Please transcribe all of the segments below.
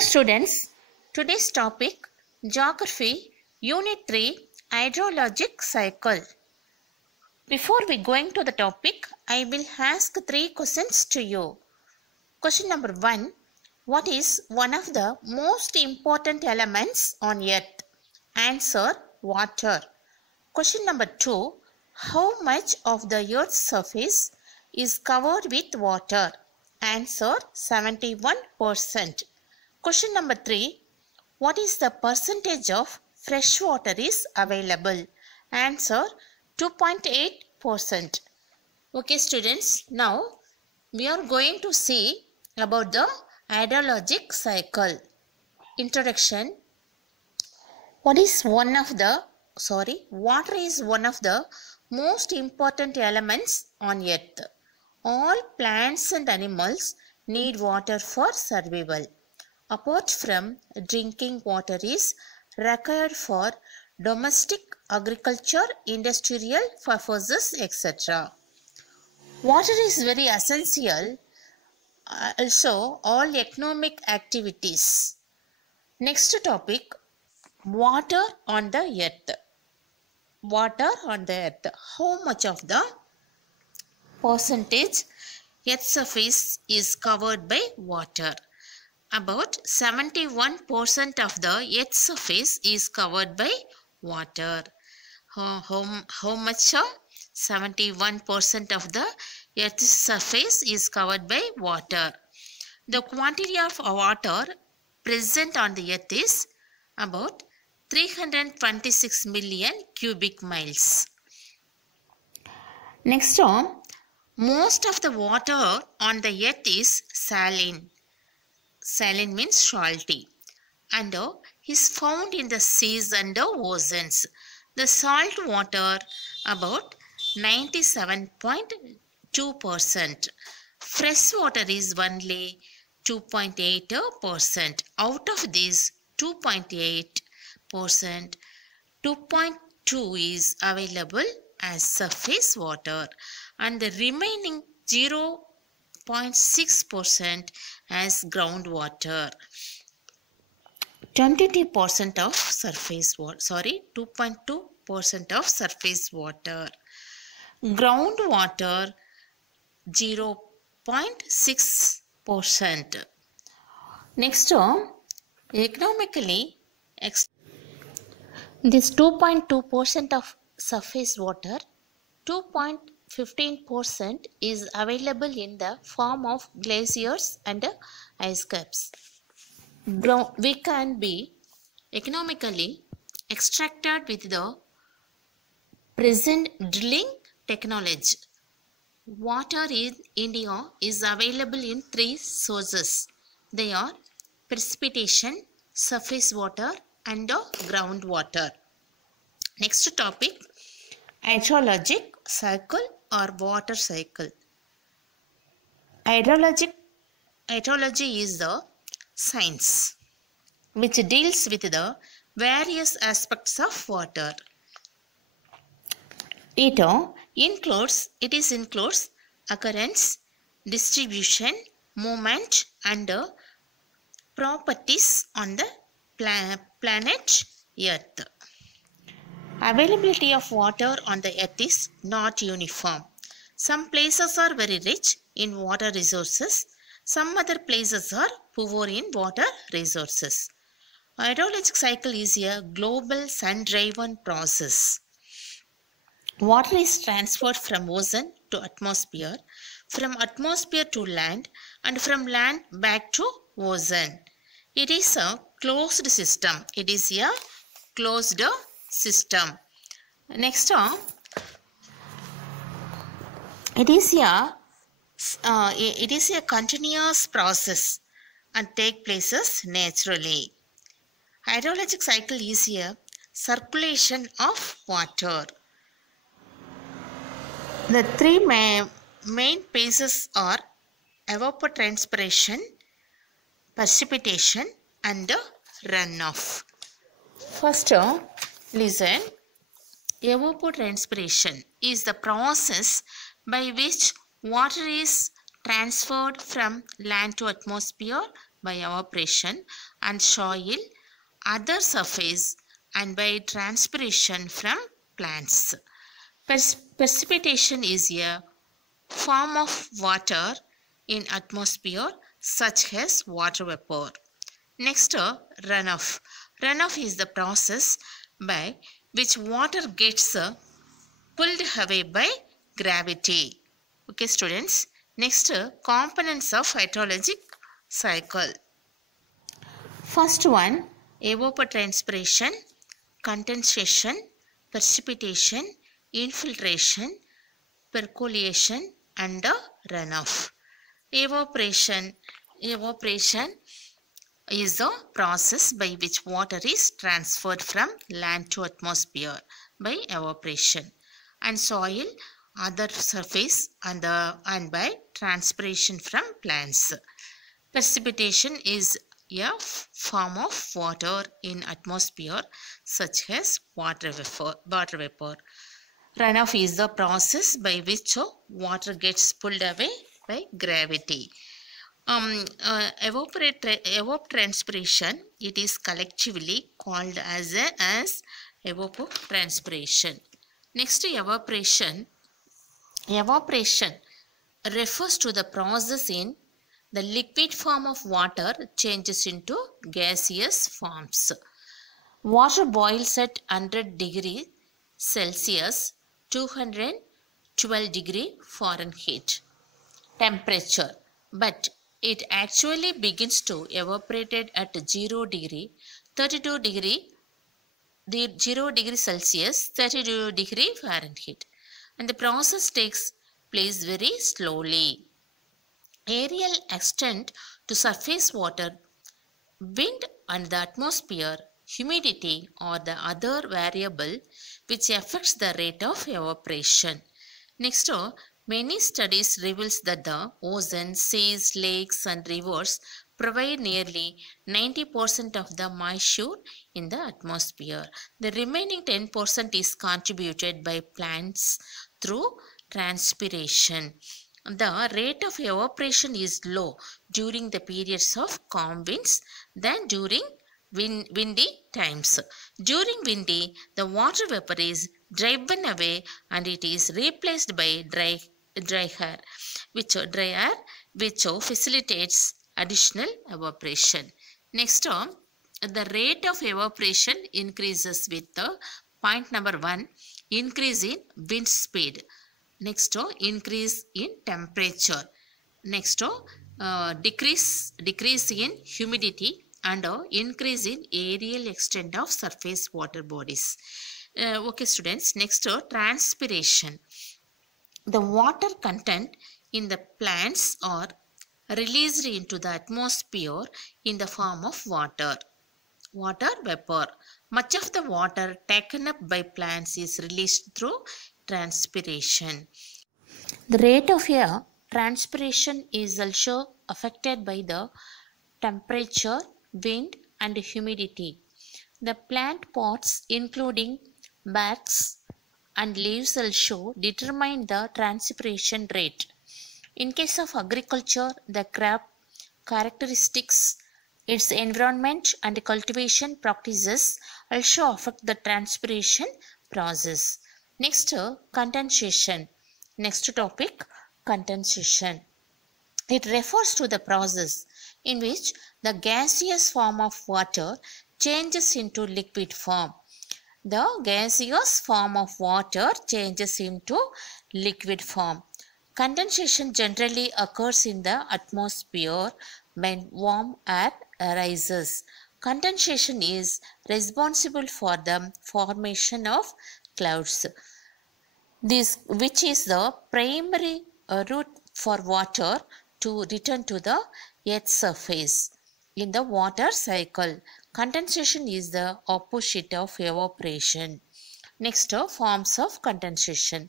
students, today's topic Geography Unit 3 Hydrologic Cycle. Before we going to the topic, I will ask 3 questions to you. Question number 1. What is one of the most important elements on earth? Answer: water. Question number 2. How much of the earth's surface is covered with water? Answer: 71%. Question number 3. What is the percentage of fresh water is available? Answer: 2.8%. Okay students, now we are going to see about the hydrologic cycle. Introduction. Water is one of the most important elements on earth. All plants and animals need water for survival. Apart from drinking, water is required for domestic agriculture, industrial purposes, etc. Water is very essential also all economic activities. Next topic, water on the earth. Water on the earth. How much of the percentage earth surface is covered by water? About 71% of the earth surface is covered by water. How much? 71% of the earth's surface is covered by water. The quantity of water present on the earth is about 326 million cubic miles. Next on, most of the water on the earth is saline. Saline means salty, and is found in the seas and the oceans. The salt water about 97.2%. Fresh water is only 2.8%. Out of this 2.8%, 2.2 is available as surface water, and the remaining 0.6% as groundwater. 22% of surface water. 2.2% of surface water. Groundwater 0.6%. Next, economically, this 2.2% of surface water, 2.15% is available in the form of glaciers and ice caps. We can be economically extracted with the present drilling technology. Water in India is available in 3 sources. They are precipitation, surface water, and groundwater. Next topic, hydrologic cycle or water cycle. Hydrology is the science which deals with the various aspects of water. It includes occurrence, distribution, movement, and properties on the planet Earth. Availability of water on the earth is not uniform. Some places are very rich in water resources. Some other places are poor in water resources. Hydrologic cycle is a global sun-driven process. Water is transferred from ocean to atmosphere, from atmosphere to land, and from land back to ocean. It is a closed system. Next, it is a continuous process and take places naturally. Hydrologic cycle is a circulation of water. The 3 main phases are evapotranspiration, precipitation, and runoff. First, listen. Evapotranspiration is the process by which water is transferred from land to atmosphere by evaporation, and soil, other surface, and by transpiration from plants. Precipitation is a form of water in atmosphere such as water vapor. Next, runoff. Runoff is the process by which water gets pulled away by gravity. Okay, students. Next, components of hydrologic cycle. First one, evapotranspiration, condensation, precipitation, infiltration, percolation, and runoff. Evaporation is the process by which water is transferred from land to atmosphere by evaporation, and soil, other surface, and by transpiration from plants. Precipitation is a form of water in atmosphere such as water vapor. Runoff is the process by which water gets pulled away by gravity. Evapotranspiration, it is collectively called as evapotranspiration. Next, evaporation refers to the process in the liquid form of water changes into gaseous forms. Water boils at 100 degrees Celsius, 212 degrees Fahrenheit temperature, but it actually begins to evaporate at 0 degree, 32 degree, 0 degree Celsius, 32 degree Fahrenheit, and the process takes place very slowly. Aerial extent to surface water, wind and the atmosphere, humidity or the other variable which affects the rate of evaporation. Next, many studies reveals that the ocean, seas, lakes and rivers provide nearly 90% of the moisture in the atmosphere. The remaining 10% is contributed by plants through transpiration. The rate of evaporation is low during the periods of calm winds than during windy times. During windy, the water vapor is driven away and it is replaced by dry air, which facilitates additional evaporation. Next, the rate of evaporation increases with point number 1, increase in wind speed. Next, increase in temperature. Next, decrease in humidity and increase in aerial extent of surface water bodies. Okay, students. Next, transpiration. The water content in the plants are released into the atmosphere in the form of water vapor. Much of the water taken up by plants is released through transpiration. The rate of transpiration is also affected by the temperature, wind and humidity. The plant pots including barks and leaves also determine the transpiration rate. In case of agriculture, the crop characteristics, its environment and cultivation practices also affect the transpiration process. Next, condensation. Next topic, condensation. It refers to the process in which the gaseous form of water changes into liquid form. The gaseous form of water changes into liquid form. Condensation generally occurs in the atmosphere when warm air rises. Condensation is responsible for the formation of clouds, which is the primary route for water to return to the Earth's surface. In the water cycle, condensation is the opposite of evaporation. Next, forms of condensation.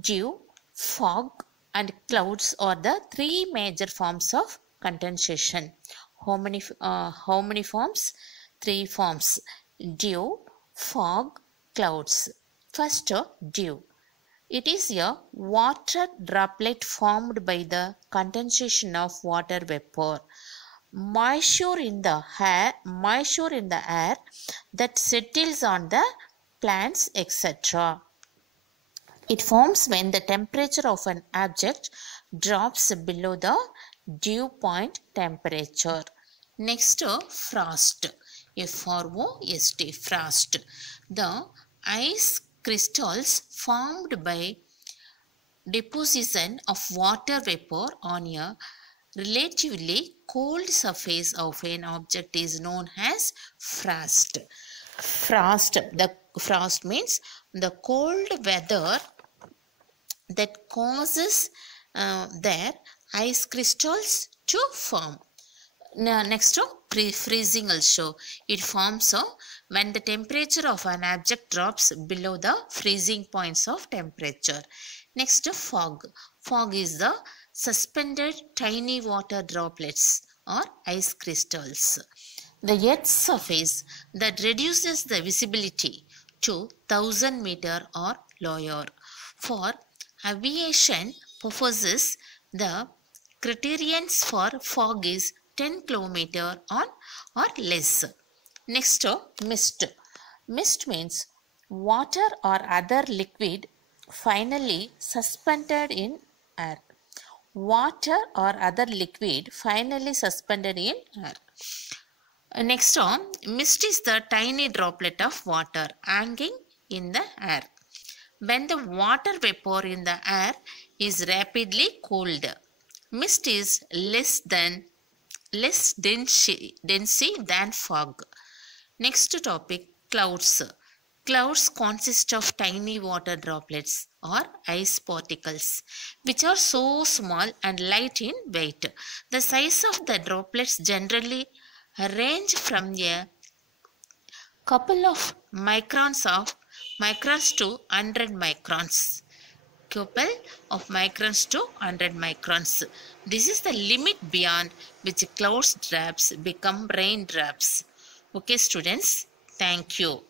Dew, fog and clouds are the three major forms of condensation. How many forms? 3 forms. Dew, fog, clouds. First, dew. It is a water droplet formed by the condensation of water vapor. moisture in the air that settles on the plants, etc. It forms when the temperature of an object drops below the dew point temperature. Next, frost. F-R-O-S-T, frost. The ice crystals formed by deposition of water vapor on a relatively cold surface of an object is known as frost. The frost means the cold weather that causes their ice crystals to form. Now, next, freezing also. It forms when the temperature of an object drops below the freezing points of temperature. Next, fog. Fog is the suspended tiny water droplets or ice crystals. The Earth's surface that reduces the visibility to 1000 meter or lower. For aviation purposes, the criterions for fog is 10 km on or less. Next, mist. Mist means water or other liquid finally suspended in air. Water or other liquid finally suspended in air. Next, mist is the tiny droplet of water hanging in the air. When the water vapor in the air is rapidly cooled, mist is less dense than fog. Next topic, clouds. Clouds consist of tiny water droplets or ice particles which are so small and light in weight. The size of the droplets generally range from a couple of microns to 100 microns. Couple of microns to 100 microns. This is the limit beyond which cloud drops become raindrops. Okay, students, thank you.